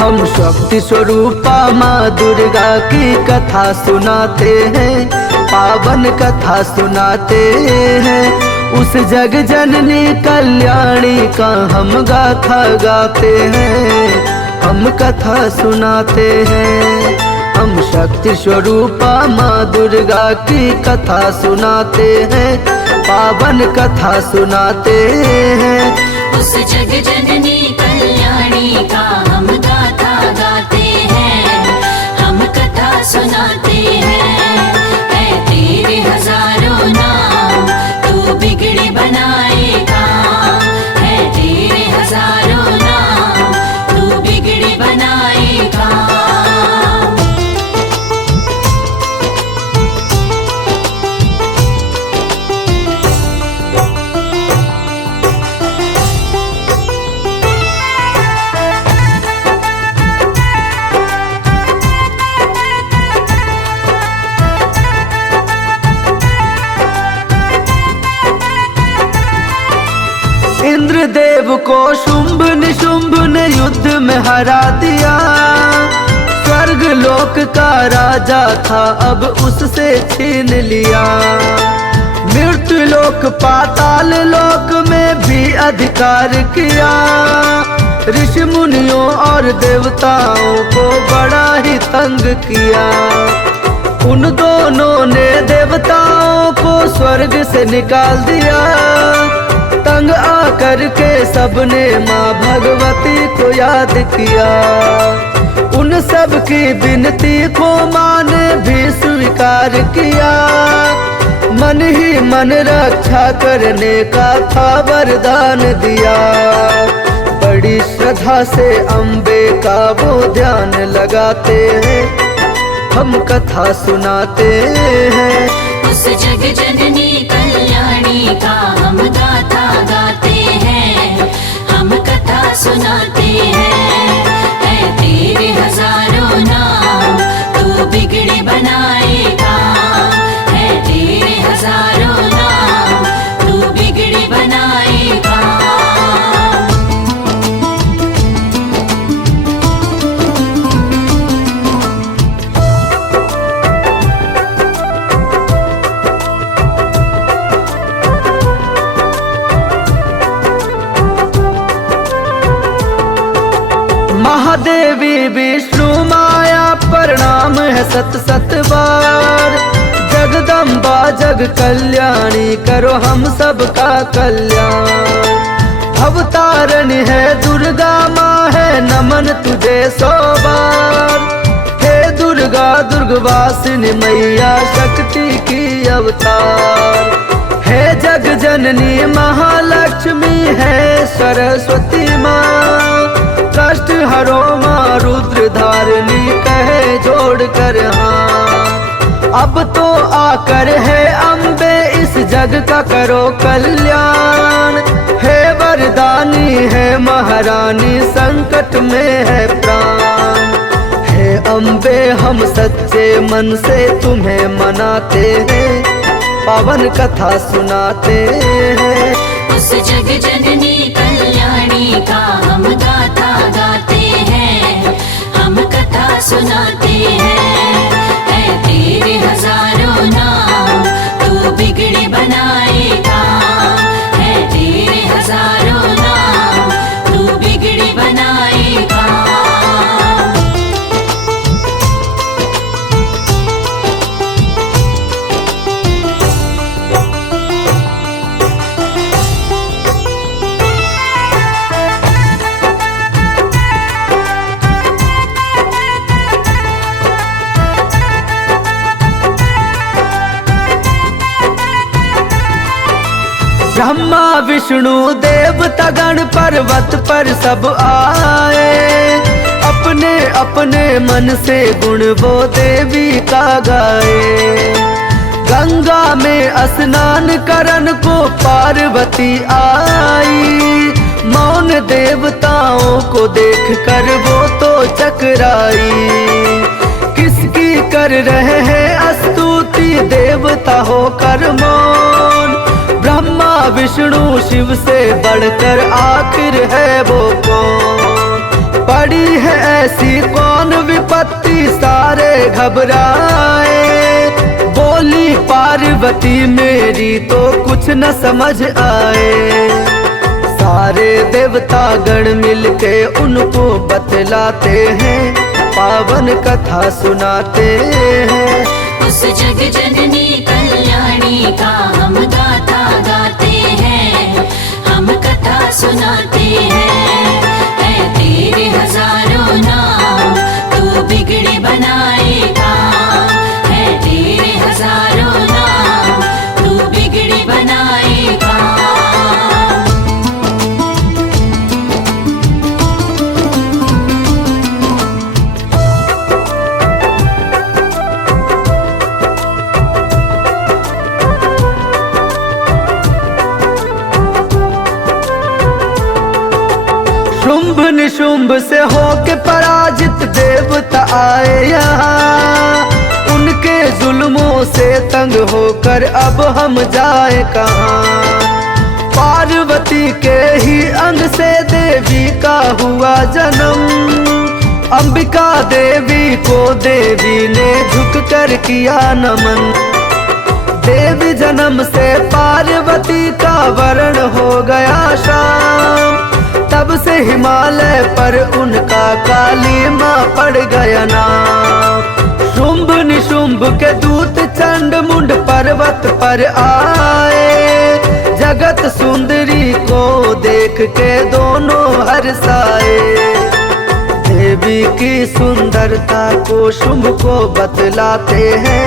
हम शक्ति स्वरूपा माँ दुर्गा की कथा सुनाते हैं, पावन कथा सुनाते हैं। उस जग जननी कल्याणी का हम गाथा गाते हैं, हम कथा सुनाते हैं। हम शक्ति स्वरूपा माँ दुर्गा की कथा सुनाते हैं, पावन कथा सुनाते हैं। उस जग जननी कल्याणी का हम गाथा गाते हैं, हम कथा सुनाते हैं। है तेरे हजारों नाम, तू बिगड़ी बनाएगा। है तेरे हजारों नाम, तू बिगड़ी बनाएगा। इंद्रदेव को शुंभ निशुंभ ने युद्ध में हरा दिया। स्वर्ग लोक का राजा था, अब उससे छीन लिया। मृत्यु लोक पाताल लोक में भी अधिकार किया। ऋषि मुनियों और देवताओं को बड़ा ही तंग किया। उन दोनों ने देवताओं को स्वर्ग से निकाल दिया। तंग आकर के सबने माँ भगवती को याद किया। उन सब की विनती को माँ ने भी स्वीकार किया। मन ही मन रक्षा करने का था वरदान दिया। बड़ी श्रद्धा से अम्बे का वो ध्यान लगाते हैं, हम कथा सुनाते हैं। उस जग जननी कल्याणी का हम गाथा गाते हैं, हम कथा सुनाते हैं। है तेरे हजारों नाम, तू बिगड़ी बनाएगा। है तेरे हजारों नाम, तू बिगड़ी बनाएगा। महादेवी विष्णु माया प्रणाम है सत सत बार। जगदम्बा जग कल्याणी करो हम सबका कल्याण। अवतारण है दुर्गा माँ है नमन तुझे सो बार। हे दुर्गा दुर्गवासिनी मैया शक्ति की अवतार। हे जग जननी महालक्ष्मी है सरस्वती माँ। कष्ट हरो माँ रुद्र धारिणी कहे जोड़ कर हाँ। अब तो आकर है अम्बे इस जग का करो कल्याण। हे वरदानी है महारानी संकट में है प्राण। हे अम्बे हम सच्चे मन से तुम्हें मनाते हैं, पावन कथा सुनाते हैं। उस जग जननी कल्याणी का हम गाथा गाते हैं, हम कथा सुनाते हैं। है तेरे हजारों नाम, तू बिगड़ी बनाएगा। है तेरे हजारों नाम, तू बिगड़ी बनाएगा। ब्रह्मा विष्णु देवता गण पर्वत पर सब आए। अपने अपने मन से गुण वो देवी का गाए। गंगा में स्नान करन को पार्वती आई। मौन देवताओं को देख कर वो तो चकराई। किसकी कर रहे हैं स्तुति देवता होकर मौन। ब्रह्मा विष्णु शिव से बढ़कर आखिर है वो कौन। पड़ी है ऐसी कौन विपत्ति सारे घबराए। बोली पार्वती मेरी तो कुछ न समझ आए। सारे देवता गण मिलके उनको बतलाते हैं, पावन कथा सुनाते हैं। उस जग जननी कल्याणी का हम गाथा गाते हैं, हम कथा सुनाते हैं। है तेरे हजारों नाम तू बिगड़ी बनाएगा, है तेरे हजारों नाम तू बिगड़ी बनाएगा। शुंभ निशुंभ से होके पराजित देवता आए यहाँ। उनके जुल्मों से तंग होकर अब हम जाए कहाँ। पार्वती के ही अंग से देवी का हुआ जन्म। अंबिका देवी को देवी ने झुककर किया नमन। देवी जन्म से पार्वती का वर्ण हो गया शाम। तब से हिमालय पर उनका काली माँ पड़ गया नाम। शुंभ निशुंभ के दूत चंड मुंड पर्वत पर आए। जगत सुंदरी को देख के दोनों हर्षाए। देवी की सुंदरता को शुंभ को बतलाते हैं,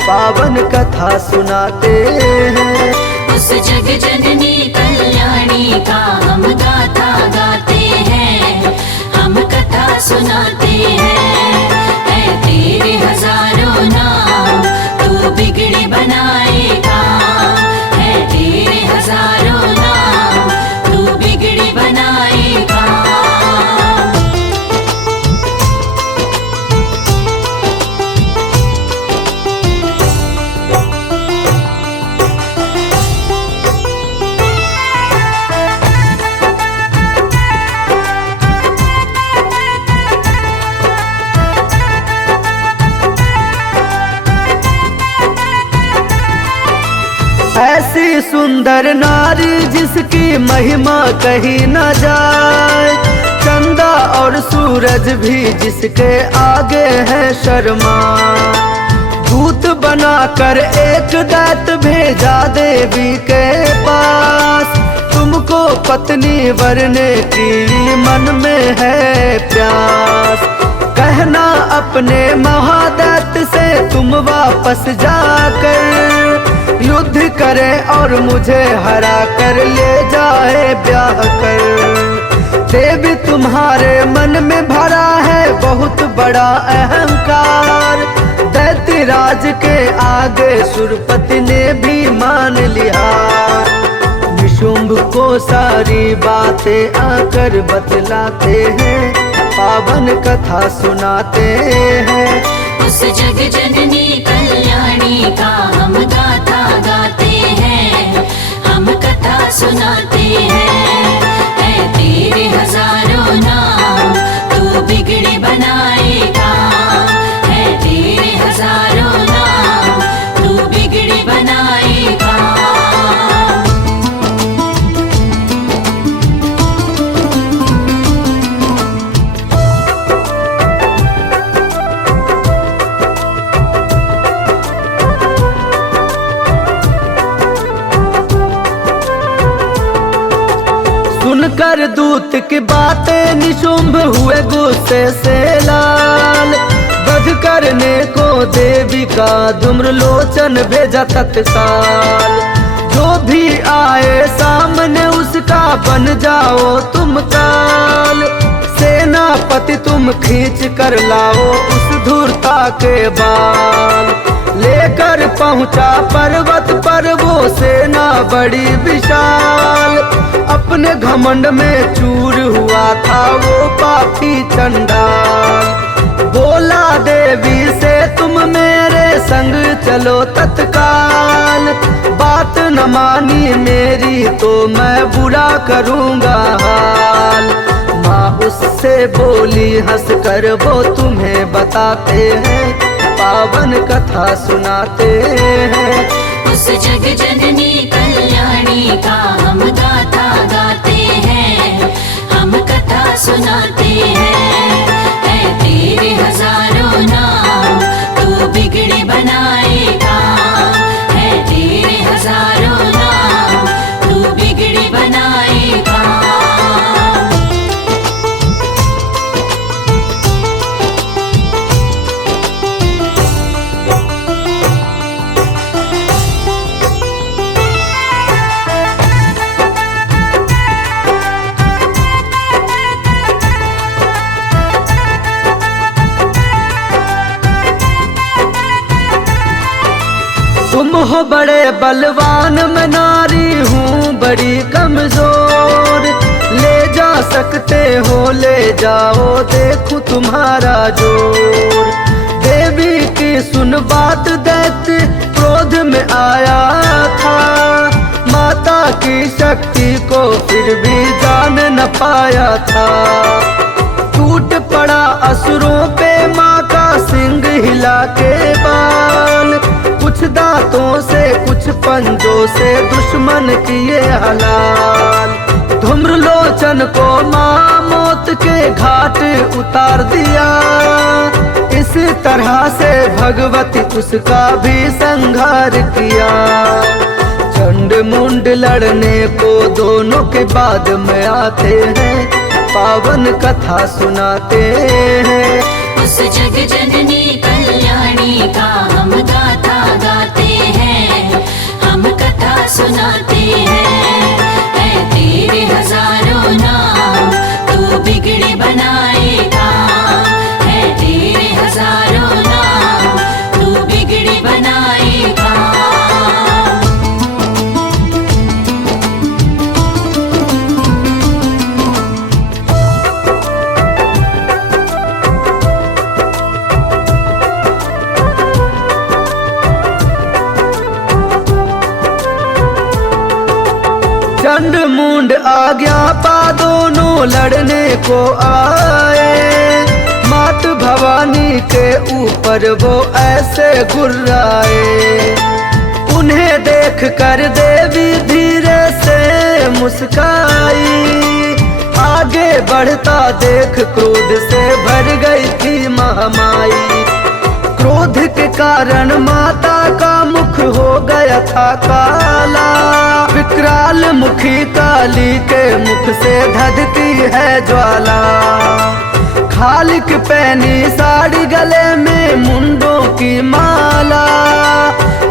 पावन कथा सुनाते हैं। उस जग जननी कल्याणी का हम गाथा गाते हैं, हम कथा सुनाते हैं। है तेरे हजारों नाम तू बिगड़ी बनाएगा, है तेरे हजारों नाम तू बिगड़ी बनाएगा। ऐसी सुंदर नारी जिसकी महिमा कही न जाए। चंदा और सूरज भी जिसके आगे है शर्मा। दूत बनाकर एक दैत्य भेजा देवी के पास। तुमको पत्नी वरने की मन में है प्यास। कहना अपने महादैत्य से तुम वापस जाकर युद्ध करे और मुझे हरा कर ले जाए ब्याह कर। देवी तुम्हारे मन में भरा है बहुत बड़ा अहंकार। दैत्य राज के आगे सुरपति ने भी मान लिया। निशुंभ को सारी बातें आकर बतलाते हैं, पावन कथा सुनाते हैं। उस जग जननी कल्याणी का हम गाथा गाते हैं, हम कथा सुनाते हैं। है तेरे हजारों नाम तू बिगड़ी बनाएगा, है तेरे हजारों नाम तू बिगड़ी बनाएगा। सुनकर दूत की बातें निशुंभ हुए गुस्से से लाल। वध करने को देवी का धूम्रलोचन भेजा तत्काल। जो भी आए सामने उसका बन जाओ तुम काल। सेनापति तुम खींच कर लाओ उस धूर्ता के बाल। लेकर पहुंचा पर्वत पर वो सेना बड़ी विशाल। अपने घमंड में चूर हुआ था वो पापी चंडाल। बोला देवी से तुम मेरे संग चलो तत्काल। बात न मानी मेरी तो मैं बुरा करूँगा हाल। माँ उस उनसे बोली हंस कर वो तुम्हें बताते हैं, पावन कथा सुनाते हैं। उस जग जननी कल्याणी का हम गाथा गाते हैं, हम कथा सुनाते हैं। है तेरे हजारों नाम तू बिगड़ी बनाएगा, है तेरे हजारों नाम तू बिगड़ी बनाएगा। तुम हो बड़े बलवान, मैं नारी हूँ बड़ी कमजोर। ले जा सकते हो ले जाओ, देखो तुम्हारा जोर। देवी की सुन बात, दैत्य क्रोध में आया था। माता की शक्ति को फिर भी जान न पाया था। टूट पड़ा असुरों पे माँ का सिंह हिला के बाल। कुछ दांतों से कुछ पंजों से दुश्मन किए हलाल। धूम्रलोचन को माँ मौत के घाट उतार दिया। इस तरह से भगवती उसका भी संहार किया। चंड मुंड लड़ने को दोनों के बाद में आते हैं, पावन कथा सुनाते हैं। उस जग जननी कल्याणी का हम गाथा गाते हैं, हम कथा सुनाते हैं। है तेरे हजारों नाम तू बिगड़ी बनाएगा, है तेरे हजारों नाम तू बिगड़ी बनाएगा। चंड मुंड आज्ञा पा दोनों लड़ने को आए। मात भवानी के ऊपर वो ऐसे गुर्राए। उन्हें देख कर देवी धीरे से मुस्काई। आगे बढ़ता देख क्रोध से भर गई थी महामाई। क्रोध के कारण माता का मुख हो गया था काला। विकराल मुखी काली के मुख से धधती है ज्वाला। खालिक पहनी साड़ी गले में मुंडों की माला।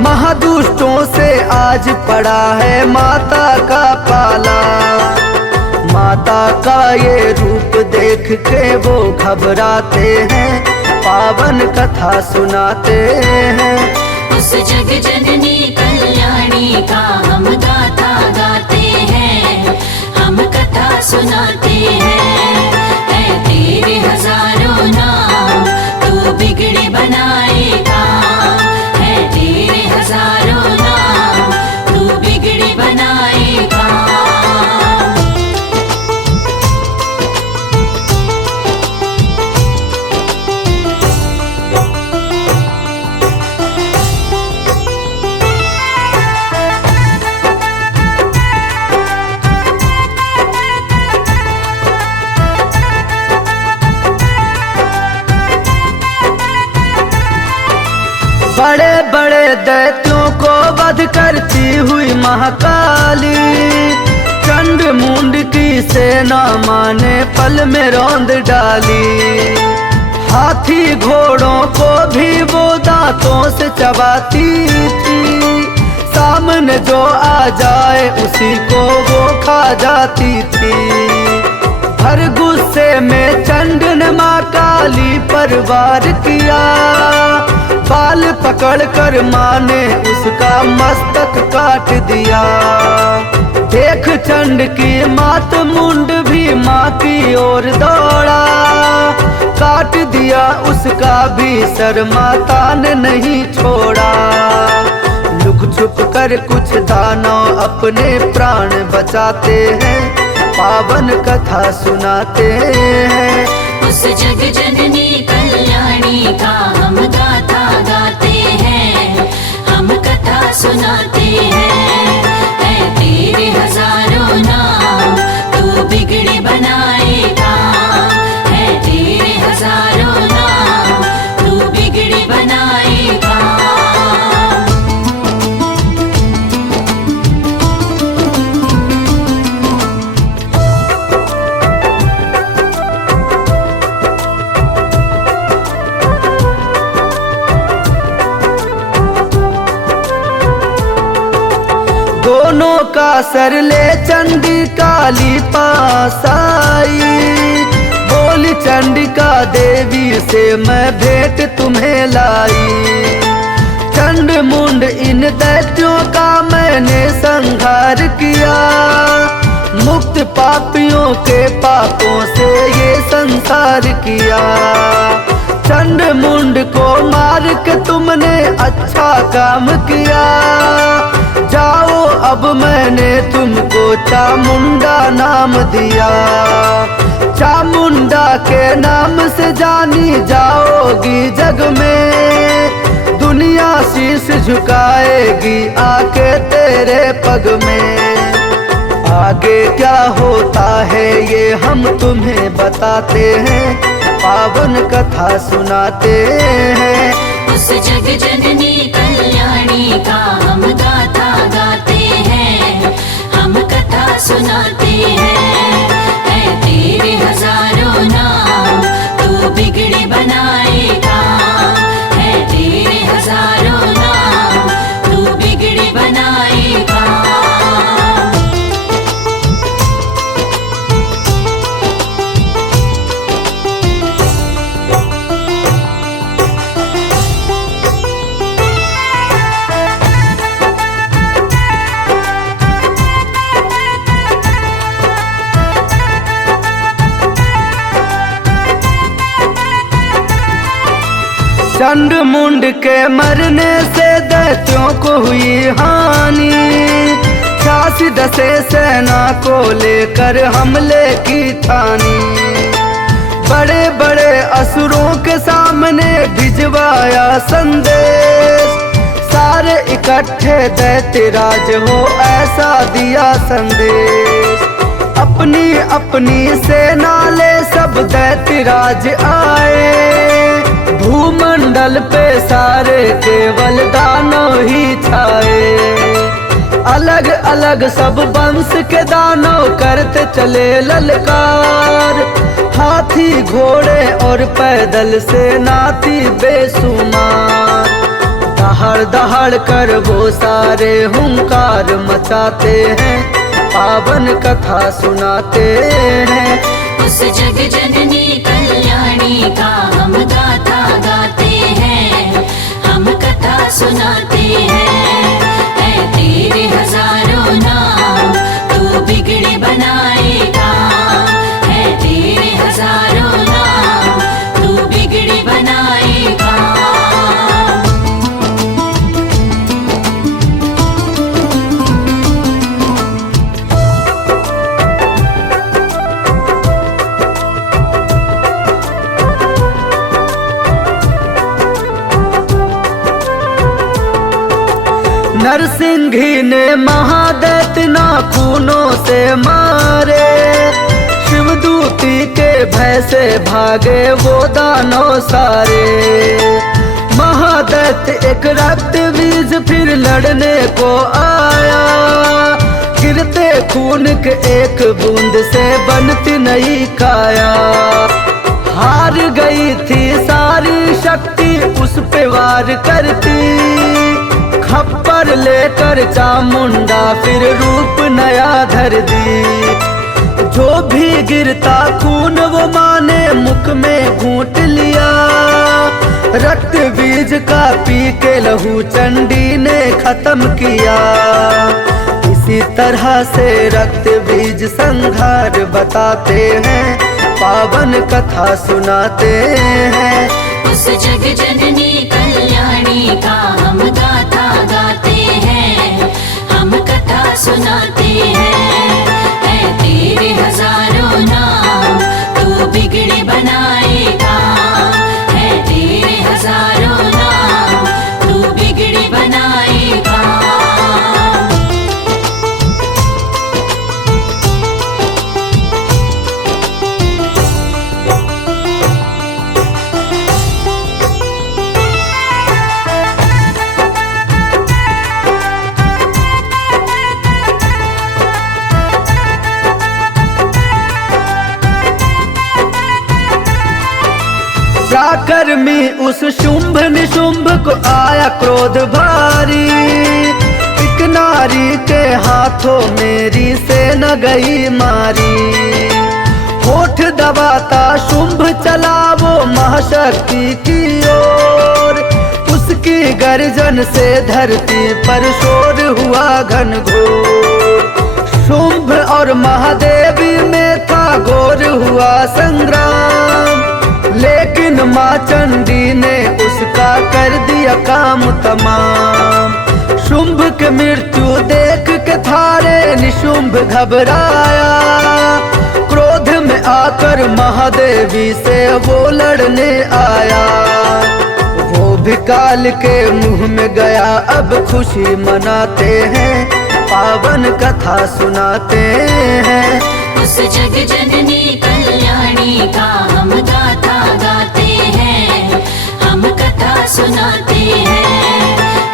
महादुष्टों से आज पड़ा है माता का पाला। माता का ये रूप देख के वो घबराते हैं, पावन कथा सुनाते हैं। उस जग जननी कल्याणी का हम गाथा गाते हैं, हम कथा सुनाते हैं। है तेरे हजारों नाम तू बिगड़ी बनाएगा, है तेरे हजारों नाम तू बिगड़ी बनाएगा। बड़े बड़े दैत्यों को वध करती हुई महाकाली। चंड मुंड की सेना माने पल में रौंद डाली। हाथी घोड़ों को भी वो दांतों से चबाती थी। सामने जो आ जाए उसी को वो खा जाती थी। हर गुस्से में चंड ने माँ काली पर वार किया। बाल पकड़ कर माँ ने उसका मस्तक काट दिया। देख चंड की मात मुंड भी माँ की ओर दौड़ा। काट दिया उसका भी सर, माता ने नहीं छोड़ा। लुक छुप कर कुछ दानव अपने प्राण बचाते हैं, पावन कथा सुनाते हैं। उस जग जननी कल्याणी का हम गाथा गाते हैं, हम कथा सुनाते हैं। है तेरे हजारों नाम, तू बिगड़ी बनाएगा। है तेरे हजारों नाम, तू बिगड़ी बनाएगा। दोनों का सर ले चंडी काली पासाई, बोली चंडिका देवी से मैं भेंट तुम्हें लाई। चंड मुंड इन दैत्यों का मैंने संहार किया, मुक्त पापियों के पापों से ये संसार किया। चंड मुंड को मार के तुमने अच्छा काम किया, जाओ अब मैंने तुमको चामुंडा नाम दिया। चामुंडा के नाम से जानी जाओगी जग में, दुनिया शीश झुकाएगी आके तेरे पग में। आगे क्या होता है ये हम तुम्हें बताते हैं, पावन कथा सुनाते हैं। उस जग जननी कल्याणी का हम गाथा गाते हैं, हम कथा सुनाते हैं। है तेरे हजारों नाम, तू बिगड़ी बनाएगा। है तेरे हजारों नाम, तू बिगड़ी बनाएगा। चंड मुंड के मरने से दैत्यों को हुई हानि, 86 सेना को लेकर हमले की ठानी। बड़े बड़े असुरों के सामने भिजवाया संदेश, सारे इकट्ठे दैत्यराज हो ऐसा दिया संदेश। अपनी अपनी सेना ले सब दैत्यराज आए, भूमंडल पे सारे केवल दानव ही छाए। अलग अलग सब वंश के दानव करते चले ललकार, हाथी घोड़े और पैदल सेना थी बेसुमार। दहाड़ दहाड़ कर वो सारे हुंकार मचाते हैं, पावन कथा सुनाते हैं। उस जग जननी कल्याणी का हम गाथा गाते हैं, हम कथा सुनाते हैं। है तेरे हजारों नाम, तू बिगड़ी बनाएगा। है तेरे हजारों नाम, तू बिगड़ी बनाएगा। नरसिंही ने महादैत्य नाखूनों से मारे, शिवदूती के भय से भागे वो दानव सारे। महादैत्य एक रक्त बीज फिर लड़ने को आया, गिरते खून के एक बूंद से बनती नई काया। हार गई थी सारी शक्ति उस पे वार करती, खप्पर लेकर चामुंडा फिर रूप नया धर दी। जो भी गिरता खून वो माने मुख में घूंट लिया, रक्त बीज का पी के लहू चंडी ने खत्म किया। इसी तरह से रक्त बीज संहार बताते हैं, पावन कथा सुनाते हैं। उस जग जननी कल्याणी का हम गाथा गाते हैं, हम कथा सुनाते हैं। है तेरे तेरे हजारों नाम, तू बिगड़े बनाएगा। है तेरे हजारों नाम, तू बिगड़े बनाएगा। पराक्रमी उस शुंभ निशुंभ को आया क्रोध भारी, एक नारी के हाथों मेरी सेना गई मारी। होठ दबाता शुंभ चला वो महाशक्ति की ओर, उसकी गर्जन से धरती पर शोर हुआ घनघोर। शुंभ और महादेवी में था घोर हुआ संग्राम, लेकिन माँ चंडी ने उसका कर दिया काम तमाम। शुंभ के मृत्यु देख के थारे निशुंभ घबराया, क्रोध में आकर महादेवी से वो लड़ने आया। वो भी काल के मुंह में गया, अब खुशी मनाते हैं, पावन कथा सुनाते हैं। उस जग जननी कल्याणी का हम गाथा गाते हैं, हम कथा सुनाते हैं।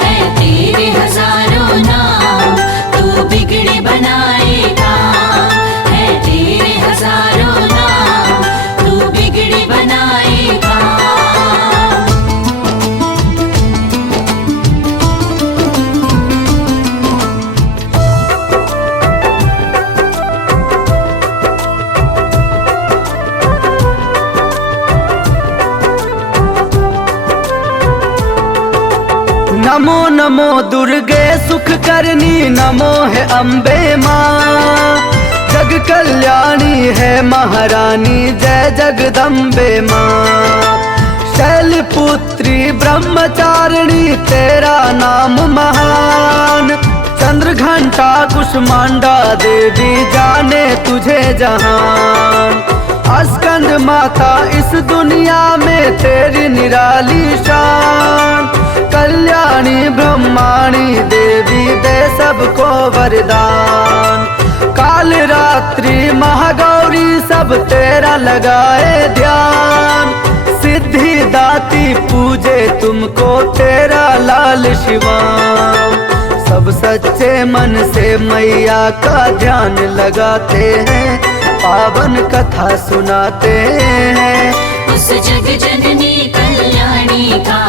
है तेरे हजारों नाम, तू बिगड़े बनाएगा। है तेरे हजारों नाम, तू बिगड़े बनाएगा। नमो नमो दुर्गे सुख करनी, नमो है अम्बे माँ। जग कल्याणी है महारानी, जय जगदम्बे माँ। शैलपुत्री ब्रह्मचारिणी तेरा नाम महान, चंद्र घंटा कुष्मांडा देवी जाने तुझे जहान। अस्कंद माता इस दुनिया में तेरी निराली शान, कल्याणी ब्रह्माणी देवी दे सबको वरदान। काल रात्रि महागौरी सब तेरा लगाए ध्यान, सिद्धि दाती पूजे तुमको तेरा लाल शिवाम। सब सच्चे मन से मैया का ध्यान लगाते हैं, पावन कथा सुनाते हैं। उस जग जननी कल्याणी का